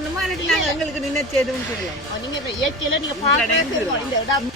போடணுமா இல்லாட்டி நாங்க எங்களுக்கு நினைச்சு எதுவும் சொல்லலாம். நீங்க இயற்கையில நீங்க பாக்குறது இந்த இடம்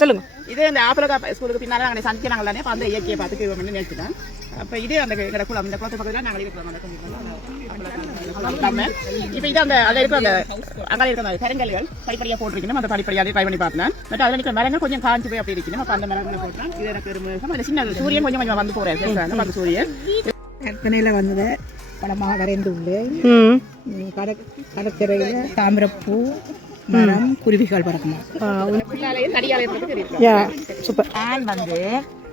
சொல்லுங்க. இது இந்த ஆப்பிளக்கா ஸ்கூலுக்கு பின்னால நாங்கள் சந்திக்கிறாங்களே அப்போ அந்த இயற்கையை பார்த்துக்கு நினைச்சுட்டேன். அப்போ இது அந்த எங்களோட குளம், இந்த குளத்தை பக்கத்தில் நாங்கள் இருக்கிறோம். இப்போ இது அந்த அதில் இருக்கிற அந்த அங்கே இருக்கிற அந்த கருங்கல்கள் படிப்படியாக போட்டிருக்கணும். அந்த படிப்படியாக ட்ரை பண்ணி பார்த்தேன். பட் அதில் இருக்கிற மரங்கள் கொஞ்சம் காஞ்சி போய் அப்படி இருக்கணும். அப்போ அந்த மரங்களை போட்டேன். இது எனக்கு ஒரு சின்ன சூரியன் கொஞ்சம் கொஞ்சம் வந்து போகிறேன். அந்த சூரியன் கற்பனையில் வந்தது படமாக வரைந்து உண்டு. கடற்கரையில் தாமிரப்பூ மரம் குருவிகள் பறக்குமா வந்து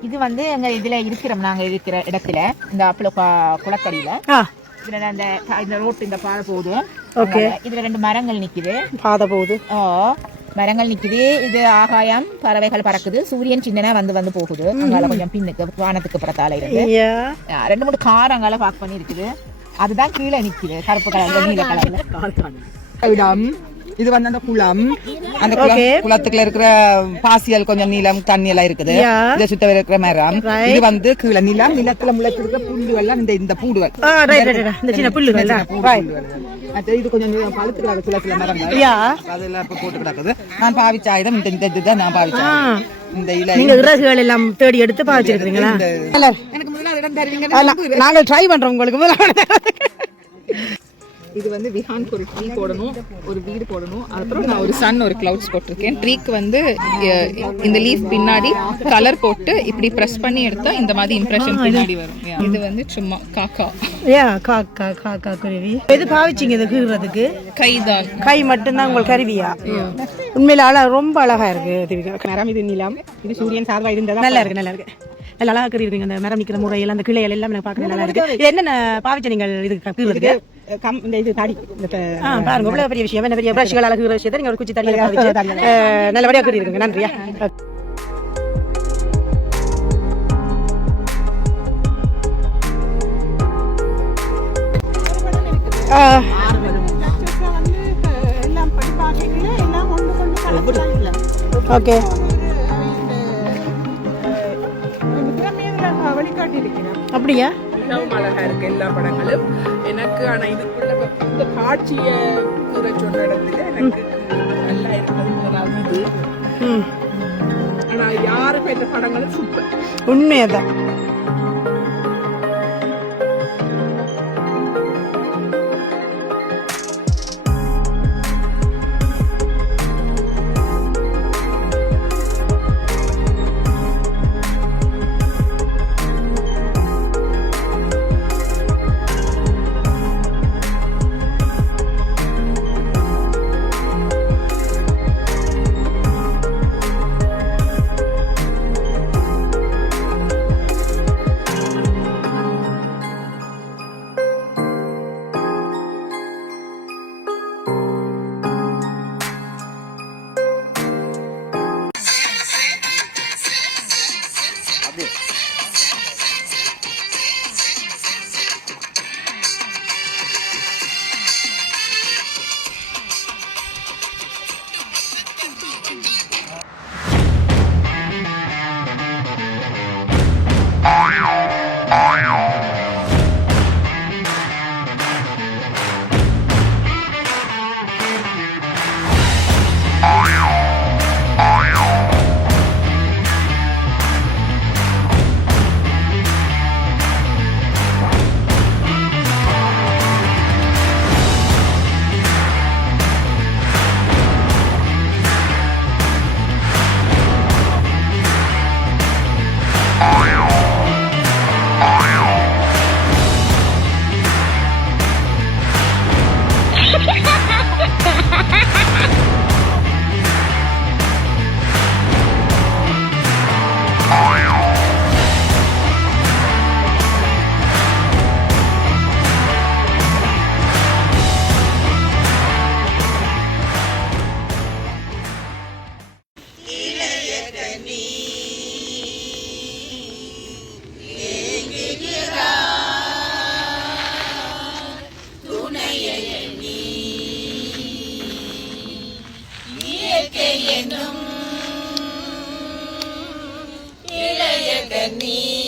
இது வந்து எங்க இதுல இருக்கிறோம். நாங்க இருக்கிற இடத்துல இந்த அப்பள குளக்கடியில இதுல இந்த ரோட்டு இந்த பாதை போகுது. இதுல 2 மரங்கள் நிக்குது. பாதை போகுது. மரங்கள் நிக்குது. இது ஆகாயம், பறவைகள் பறக்குது. சூரியன் சின்னனா வந்து வந்து போகுது. அங்கால கொஞ்சம் பின்னுக்கு வானத்துக்கு புறத்தால இருக்கு. 2-3 கார் அங்கால பார்க் பண்ணி இருக்குது. அதுதான் கீழே நிக்குது கருப்பு கலர்ல நீல கலர்ல. இது வந்து அந்த குளம். அந்த குளத்துக்குள்ள இருக்கிற பாசியல் கொஞ்சம் நீளம் தண்ணி எல்லாம் இருக்குது. இதை சுத்த இருக்கிற மரம். இது வந்து கீழே நிலம். நிலத்துல முளைச்சிருக்க புல்லு எல்லாம் இந்த பூடுகள். இது கொஞ்சம் பழுத்துக்கிறாங்க குளத்துல மரங்கள். அதெல்லாம் இப்ப போட்டு கிடக்குது. நான் பாவிச்ச ஆயுதம் இந்த இதுதான் நான் பாவிச்சேன். இந்த இறகுகள் எல்லாம் தேடி எடுத்து பாவிச்சிருக்கீங்களா? எனக்கு முதல்ல இடம் தருவீங்க. நாங்கள் ட்ரை பண்றோம் உங்களுக்கு. இது வந்து விஹானுக்கு ஒரு ட்ரீ போடணும், ஒரு வீடு போடணும். அப்புறம் நான் ஒரு சன் ஒரு கிளவுட்ஸ் போட்டிருக்கேன். ட்ரீக்கு வந்து இந்த லீஃப் பின்னாடி கலர் போட்டு இப்படி ப்ரெஸ் பண்ணி எடுத்தா இந்த மாதிரி இம்ப்ரெஷன் பின்னாடி வரும். இது வந்து சும்மா காக்கா. காக்கா காக்கா குருவி. எது பாவிச்சிங்க இது கீறதுக்கு? கைதான். கை மட்டும்தான் உங்கள் கருவியா? உண்மையில ரொம்ப அழகா இருக்கு திவிகா. மரம் இது நிலம். இது சூரியன் சார்பா இருந்ததா நல்லா இருக்கு. நல்லா இருக்கு. நல்லா அழகா கீறிருக்கீங்க. அந்த மரம் நிக்கிற முறையில் அந்த கிளைகள் எல்லாம் எனக்கு பார்க்க நல்லா இருக்கு. இது என்னென்ன பாவிச்ச நீங்கள் இதுக்கு கீறதுக்கு? இந்த இது தாடி பாருங்க இவ்வளவு பெரிய விஷயம். என்ன பெரிய பிரஷ்கள் அழகு விஷயத்தை நீங்க ஒரு குச்சி தடியை பாவிச்சு நல்லபடியா கீறிருக்கீங்க. நன்றியா. ஓகே அப்படியா? அழகா இருக்கு எல்லா படங்களும் எனக்கு. ஆனா இதுக்குள்ள இந்த காட்சிய கூற சொன்ன இடத்துல எனக்கு நல்லா இருக்கிறது. ஆனா யாருக்கு இந்த படங்களும் சூப்பர். உண்மையதான். கன்னி